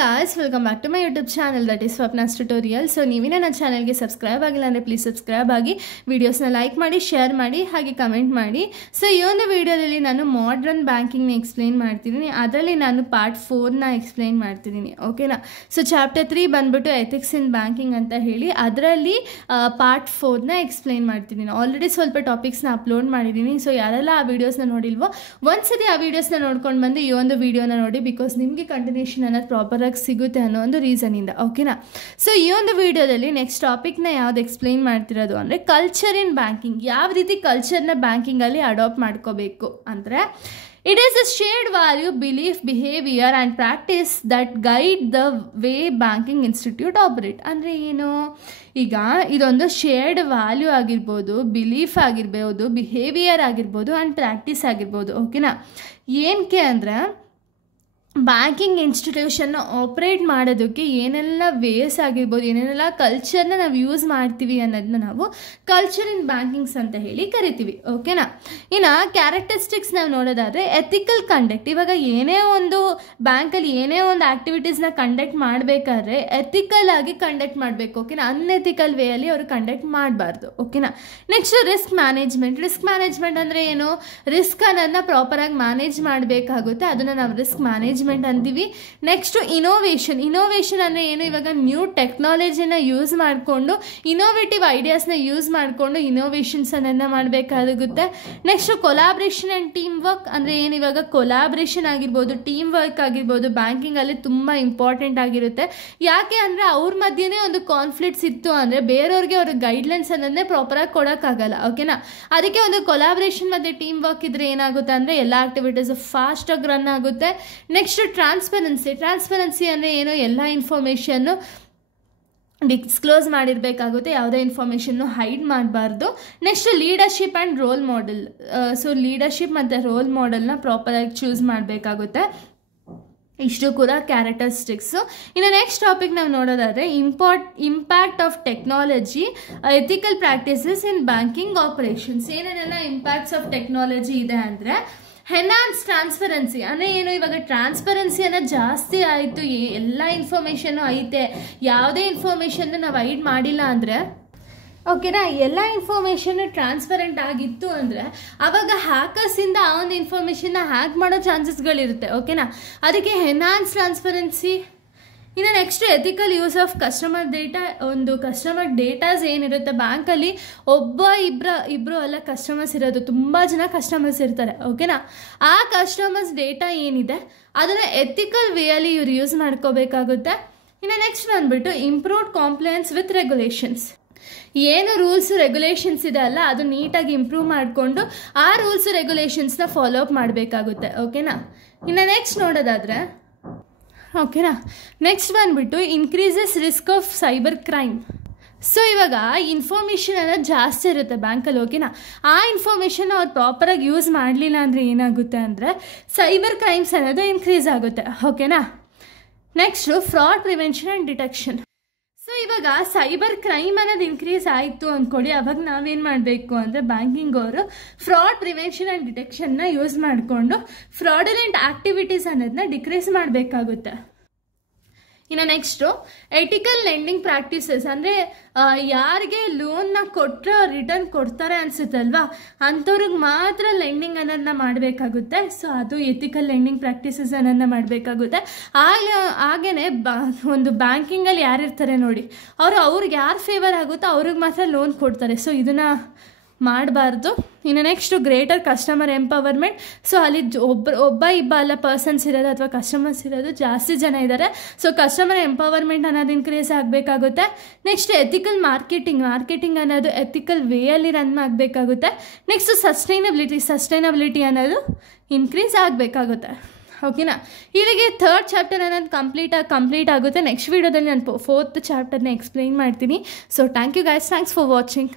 guys, welcome back to my YouTube channel, that is Swapna's Tutorial. So ನೀವಿನ ನನ್ನ ಚಾನೆಲ್ಗೆ subscribe ಆಗಿಲ್ಲ ಅಂದರೆ please subscribe ಆಗಿ, ವಿಡಿಯೋಸ್ನ ಲೈಕ್ ಮಾಡಿ, ಶೇರ್ ಮಾಡಿ, ಹಾಗೆ ಕಮೆಂಟ್ ಮಾಡಿ. ಸೊ ಈ ಒಂದು ವಿಡಿಯೋದಲ್ಲಿ ನಾನು ಮಾಡರ್ನ್ ಬ್ಯಾಂಕಿಂಗ್ನ ಎಕ್ಸ್ಪ್ಲೈನ್ ಮಾಡ್ತಿದ್ದೀನಿ. ಅದರಲ್ಲಿ ನಾನು ಪಾರ್ಟ್ 4ನ ಎಕ್ಸ್ಪ್ಲೈನ್ ಮಾಡ್ತಿದ್ದೀನಿ, ಓಕೆನಾ. ಸೊ ಚಾಪ್ಟರ್ 3 ಬಂದ್ಬಿಟ್ಟು ಎಥಿಕ್ಸ್ ಇನ್ ಬ್ಯಾಂಕಿಂಗ್ ಅಂತ ಹೇಳಿ, ಅದರಲ್ಲಿ ಪಾರ್ಟ್ 4ನ ಎಕ್ಸ್ಪ್ಲೈನ್ ಮಾಡ್ತಿದ್ದೀನಿ. ಆಲ್ರೆಡಿ ಸ್ವಲ್ಪ ಟಾಪಿಕ್ಸ್ನ ಅಪ್ಲೋಡ್ ಮಾಡಿದ್ದೀನಿ. ಸೊ ಯಾರೆಲ್ಲ ಆ ವಿಡಿಯೋಸ್ನ ನೋಡಿಲ್ವೋ ಒಂದ್ಸತಿ ಆ ವಿಡಿಯೋಸ್ನ ನೋಡ್ಕೊಂಡು ಬಂದು ಈ ಒಂದು ವಿಡಿಯೋನ ನೋಡಿ, ಬಿಕಾಸ್ ನಿಮಗೆ ಕಂಟಿನ್ಯೂಷನ್ ಅನ್ನೋದು ಪ್ರಾಪರಾಗಿ ಸಿಗುತ್ತೆ ಅನ್ನೋ ಒಂದು ರೀಸನಿಂದ, ಓಕೆನಾ. ಸೊ ಈ ಒಂದು ವಿಡಿಯೋದಲ್ಲಿ ನೆಕ್ಸ್ಟ್ ಟಾಪಿಕ್ನ ಯಾವ್ದು ಎಕ್ಸ್ಪ್ಲೈನ್ ಮಾಡ್ತಿರೋದು ಅಂದರೆ ಕಲ್ಚರ್ ಇನ್ ಬ್ಯಾಂಕಿಂಗ್. ಯಾವ ರೀತಿ ಕಲ್ಚರ್ನ ಬ್ಯಾಂಕಿಂಗಲ್ಲಿ ಅಡಾಪ್ಟ್ ಮಾಡ್ಕೋಬೇಕು ಅಂದರೆ, it is a shared value, belief, behaviour and practice that guide the way banking institute operate. ಅಂದರೆ ಏನು, ಈಗ ಇದೊಂದು ಶೇರ್ಡ್ ವ್ಯಾಲ್ಯೂ ಆಗಿರ್ಬೋದು, ಬಿಲೀಫ್ ಆಗಿರ್ಬೋದು, ಬಿಹೇವಿಯರ್ ಆಗಿರ್ಬೋದು ಆ್ಯಂಡ್ ಪ್ರಾಕ್ಟೀಸ್ ಆಗಿರ್ಬೋದು, ಓಕೆನಾ. ಏನಕ್ಕೆ ಅಂದರೆ ಬ್ಯಾಂಕಿಂಗ್ ಇನ್ಸ್ಟಿಟ್ಯೂಷನ್ನ ಆಪ್ರೇಟ್ ಮಾಡೋದಕ್ಕೆ ಏನೆಲ್ಲ ವೇಸ್ ಆಗಿರ್ಬೋದು, ಏನೆಲ್ಲ ಕಲ್ಚರ್ನ ನಾವು ಯೂಸ್ ಮಾಡ್ತೀವಿ ಅನ್ನೋದನ್ನ ನಾವು ಕಲ್ಚರ್ ಇನ್ ಬ್ಯಾಂಕಿಂಗ್ಸ್ ಅಂತ ಹೇಳಿ ಕರಿತೀವಿ, ಓಕೆನಾ. ಇನ್ನು ಕ್ಯಾರೆಕ್ಟರಿಸ್ಟಿಕ್ಸ್ ನಾವು ನೋಡೋದಾದರೆ ಎಥಿಕಲ್ ಕಂಡಕ್ಟ್. ಇವಾಗ ಏನೇ ಒಂದು ಬ್ಯಾಂಕಲ್ಲಿ ಏನೇ ಒಂದು ಆ್ಯಕ್ಟಿವಿಟೀಸ್ನ ಕಂಡಕ್ಟ್ ಮಾಡಬೇಕಾದ್ರೆ ಎಥಿಕಲ್ ಆಗಿ ಕಂಡಕ್ಟ್ ಮಾಡಬೇಕು, ಓಕೆನಾ. ಅನ್ಎಥಿಕಲ್ ವೇಯಲ್ಲಿ ಅವರು ಕಂಡಕ್ಟ್ ಮಾಡಬಾರ್ದು, ಓಕೆನಾ. Next risk management. Risk management ಅಂದರೆ ಏನು, ರಿಸ್ಕ್ ಅನ್ನೋದನ್ನ ಪ್ರಾಪರಾಗಿ ಮ್ಯಾನೇಜ್ ಮಾಡಬೇಕಾಗುತ್ತೆ, ಅದನ್ನು ನಾವು ರಿಸ್ಕ್ ಮ್ಯಾನೇಜ್ಮೆಂಟ್ ಅಂತೀವಿ. ನೆಕ್ಸ್ಟ್ ಇನೋವೇಷನ್ ಅಂದರೆ ಏನು, ಇವಾಗ ನ್ಯೂ ಟೆಕ್ನಾಲಜಿನ ಯೂಸ್ ಮಾಡಿಕೊಂಡು, ಇನೋವೇಟಿವ್ ಐಡಿಯಾಸ್ನ ಯೂಸ್ ಮಾಡಿಕೊಂಡು ಇನೋವೇಷನ್ಸ್ ಅನ್ನೋದನ್ನ ಮಾಡಬೇಕಾಗುತ್ತೆ. Next collaboration and team work ಅಂದರೆ ಏನು, ಇವಾಗ ಕೊಲಾಬ್ರೇಷನ್ ಆಗಿರ್ಬೋದು, ಟೀಮ್ ವರ್ಕ್ ಆಗಿರ್ಬೋದು ಬ್ಯಾಂಕಿಂಗಲ್ಲಿ ತುಂಬ ಇಂಪಾರ್ಟೆಂಟ್ ಆಗಿರುತ್ತೆ. ಯಾಕೆ ಅಂದರೆ ಅವ್ರ ಮಧ್ಯೆನೇ ಒಂದು ಕಾನ್ಫ್ಲಿಕ್ಟ್ಸ್ ಇತ್ತು ಅಂದರೆ ಬೇರೆಯವ್ರಿಗೆ ಅವ್ರ ಗೈಡ್ಲೈನ್ಸ್ ಅನ್ನೋದನ್ನೇ ಪ್ರಾಪರಾಗಿ ಕೊಡೋಕ್ಕಾಗಲ್ಲ, ಓಕೆನಾ. ಅದಕ್ಕೆ ಒಂದು ಕೊಲಾಬ್ರೇಷನ್ ಮತ್ತು ಟೀಮ್ ವರ್ಕ್ ಇದ್ರೆ ಏನಾಗುತ್ತೆ ಅಂದರೆ ಎಲ್ಲ ಆಕ್ಟಿವಿಟೀಸ್ ಫಾಸ್ಟಾಗಿ ರನ್ ಆಗುತ್ತೆ. ನೆಕ್ಸ್ಟ್ ಟ್ರಾನ್ಸ್ಪರೆನ್ಸಿ ಅಂದರೆ ಏನು, ಎಲ್ಲ ಇನ್ಫಾರ್ಮೇಷನ್ನು ಡಿಸ್ಕ್ಲೋಸ್ ಮಾಡಿರಬೇಕಾಗುತ್ತೆ, ಯಾವುದೇ ಇನ್ಫಾರ್ಮೇಷನ್ನು ಹೈಡ್ ಮಾಡಬಾರ್ದು. Next leadership and role model. So leadership ಮತ್ತು ರೋಲ್ ಮಾಡೆಲ್ನ ಪ್ರಾಪರಾಗಿ ಚೂಸ್ ಮಾಡಬೇಕಾಗುತ್ತೆ. ಇಷ್ಟು ಕೂಡ ಕ್ಯಾರೆಕ್ಟರಿಸ್ಟಿಕ್ಸು. ಇನ್ನು ನೆಕ್ಸ್ಟ್ ಟಾಪಿಕ್ ನಾವು ನೋಡೋದಾದರೆ impact of technology, ethical practices in banking operations. ಏನೇನೆಲ್ಲ ಇಂಪ್ಯಾಕ್ಟ್ಸ್ ಆಫ್ ಟೆಕ್ನಾಲಜಿ ಇದೆ ಅಂದರೆ ಎನ್ಹಾನ್ಸ್ ಟ್ರಾನ್ಸ್ಪರೆನ್ಸಿ ಅಂದರೆ ಏನು, ಇವಾಗ ಟ್ರಾನ್ಸ್ಪರೆನ್ಸಿ ಅನ್ನೋದು ಜಾಸ್ತಿ ಆಯಿತು, ಎಲ್ಲ ಇನ್ಫಾರ್ಮೇಷನ್ನು ಐತೆ, ಯಾವುದೇ ಇನ್ಫಾರ್ಮೇಷನ್ನ ನಾವು ಹೈಡ್ ಮಾಡಿಲ್ಲ ಅಂದರೆ, ಓಕೆನಾ, ಎಲ್ಲ ಇನ್ಫಾರ್ಮೇಷನ್ನು ಟ್ರಾನ್ಸ್ಪರೆಂಟ್ ಆಗಿತ್ತು ಅಂದರೆ ಆವಾಗ ಹ್ಯಾಕರ್ಸಿಂದ ಆ ಒಂದು ಇನ್ಫಾರ್ಮೇಷನ್ನ ಹ್ಯಾಕ್ ಮಾಡೋ ಚಾನ್ಸಸ್ಗಳಿರುತ್ತೆ, ಓಕೆನಾ. ಅದಕ್ಕೆ ಎನ್ಹಾನ್ಸ್ ಟ್ರಾನ್ಸ್ಪರೆನ್ಸಿ. ಇನ್ನು next ethical use of customer data. ಒಂದು ಕಸ್ಟಮರ್ ಡೇಟಾಸ್ ಏನಿರುತ್ತೆ ಬ್ಯಾಂಕಲ್ಲಿ, ಇಬ್ಬರು ಎಲ್ಲ ಕಸ್ಟಮರ್ಸ್ ಇರೋದು, ತುಂಬ ಜನ ಕಸ್ಟಮರ್ಸ್ ಇರ್ತಾರೆ, ಓಕೆನಾ. ಆ ಕಸ್ಟಮರ್ಸ್ ಡೇಟಾ ಏನಿದೆ ಅದನ್ನು ಎಥಿಕಲ್ ವೇಯಲ್ಲಿ ಇವ್ರು ಯೂಸ್ ಮಾಡ್ಕೋಬೇಕಾಗುತ್ತೆ. ಇನ್ನು ನೆಕ್ಸ್ಟ್ ಬಂದ್ಬಿಟ್ಟು ಇಂಪ್ರೂವ್ಡ್ ಕಾಂಪ್ಲೈನ್ಸ್ ವಿತ್ ರೆಗ್ಯುಲೇಷನ್ಸ್. ಏನು ರೂಲ್ಸು ರೆಗ್ಯುಲೇಷನ್ಸ್ ಇದೆ ಅಲ್ಲ, ಅದು ನೀಟಾಗಿ ಇಂಪ್ರೂವ್ ಮಾಡಿಕೊಂಡು ಆ ರೂಲ್ಸು ರೆಗ್ಯುಲೇಷನ್ಸ್ನ ಫಾಲೋ ಅಪ್ ಮಾಡಬೇಕಾಗುತ್ತೆ, ಓಕೆನಾ. ಇನ್ನು ನೆಕ್ಸ್ಟ್ ನೋಡೋದಾದರೆ, ಓಕೆನಾ, ನೆಕ್ಸ್ಟ್ ಬಂದ್ಬಿಟ್ಟು increases risk of cyber crime. So ಇವಾಗ ಇನ್ಫಾರ್ಮೇಷನ್ ಅನ್ನೋದು ಜಾಸ್ತಿ ಇರುತ್ತೆ ಬ್ಯಾಂಕಲ್ಲಿ, ಓಕೆನಾ. ಆ ಇನ್ಫಾರ್ಮೇಷನ್ ಅವ್ರು ಪ್ರಾಪರಾಗಿ ಯೂಸ್ ಮಾಡಲಿಲ್ಲ ಅಂದರೆ ಏನಾಗುತ್ತೆ ಅಂದರೆ ಸೈಬರ್ ಕ್ರೈಮ್ಸ್ ಅನ್ನೋದು ಇನ್ಕ್ರೀಸ್ ಆಗುತ್ತೆ, ಓಕೆನಾ. Next fraud prevention and detection. So ಇವಾಗ ಸೈಬರ್ ಕ್ರೈಮ್ ಅನ್ನೋದು ಇನ್ಕ್ರೀಸ್ ಆಯಿತು ಅಂದ್ಕೊಳ್ಳಿ, ಅವಾಗ ನಾವೇನು ಮಾಡಬೇಕು ಅಂದರೆ ಬ್ಯಾಂಕಿಂಗ್ ಅವರು ಫ್ರಾಡ್ ಪ್ರಿವೆನ್ಷನ್ ಆ್ಯಂಡ್ ಡಿಟೆಕ್ಷನ್ನ ಯೂಸ್ ಮಾಡಿಕೊಂಡು ಫ್ರಾಡುಲೆಂಟ್ ಆ್ಯಕ್ಟಿವಿಟೀಸ್ ಅನ್ನೋದನ್ನ ಡಿಕ್ರೀಸ್ ಮಾಡಬೇಕಾಗುತ್ತೆ. ಇನ್ನು ನೆಕ್ಸ್ಟು ಎಥಿಕಲ್ ಲೆಂಡಿಂಗ್ ಪ್ರಾಕ್ಟೀಸಸ್ ಅಂದರೆ ಯಾರಿಗೆ ಲೋನ್ನ ಕೊಟ್ಟರೆ ರಿಟರ್ನ್ ಕೊಡ್ತಾರೆ ಅನಿಸುತ್ತಲ್ವಾ, ಅಂಥವ್ರಿಗೆ ಮಾತ್ರ ಲೆಂಡಿಂಗ್ ಅನ್ನೋದನ್ನ ಮಾಡಬೇಕಾಗುತ್ತೆ. ಸೊ ಅದು ಎಥಿಕಲ್ ಲೆಂಡಿಂಗ್ ಪ್ರಾಕ್ಟೀಸಸ್ ಅನ್ನೋದನ್ನ ಮಾಡಬೇಕಾಗುತ್ತೆ. ಹಾಗೇ ಒಂದು ಬ್ಯಾಂಕಿಂಗಲ್ಲಿ ಯಾರಿರ್ತಾರೆ ನೋಡಿ, ಅವ್ರಿಗೆ ಯಾರು ಫೇವರ್ ಆಗುತ್ತೋ ಅವ್ರಿಗೆ ಮಾತ್ರ ಲೋನ್ ಕೊಡ್ತಾರೆ. ಸೊ ಇದನ್ನು ಮಾಡಬಾರ್ದು. ಇನ್ನು next greater customer empowerment. So ಅಲ್ಲಿ ಒಬ್ಬ ಅಲ್ಲ ಪರ್ಸನ್ಸ್ ಇರೋದು ಅಥವಾ ಕಸ್ಟಮರ್ಸ್ ಇರೋದು, ಜಾಸ್ತಿ ಜನ ಇದ್ದಾರೆ. ಸೊ ಕಸ್ಟಮರ್ ಎಂಪವರ್ಮೆಂಟ್ ಅನ್ನೋದು ಇನ್ಕ್ರೀಸ್ ಆಗಬೇಕಾಗುತ್ತೆ. ನೆಕ್ಸ್ಟ್ ಎಥಿಕಲ್ ಮಾರ್ಕೆಟಿಂಗ್ ಅನ್ನೋದು ಎಥಿಕಲ್ ವೇಯಲ್ಲಿ ರನ್ ಆಗಬೇಕಾಗುತ್ತೆ. ನೆಕ್ಸ್ಟ್ ಸಸ್ಟೈನಬಿಲಿಟಿ ಅನ್ನೋದು ಇನ್ಕ್ರೀಸ್ ಆಗಬೇಕಾಗುತ್ತೆ, ಓಕೆನಾ. ಇಲ್ಲಿಗೆ 3rd ಚಾಪ್ಟರ್ ಅನ್ನೋದು ಕಂಪ್ಲೀಟ್ ಆಗುತ್ತೆ. ನೆಕ್ಸ್ಟ್ ವೀಡಿಯೋದಲ್ಲಿ ನಾನು 4th ಚಾಪ್ಟರ್ನ ಎಕ್ಸ್ಪ್ಲೈನ್ ಮಾಡ್ತೀನಿ. So thank you guys, thanks for watching.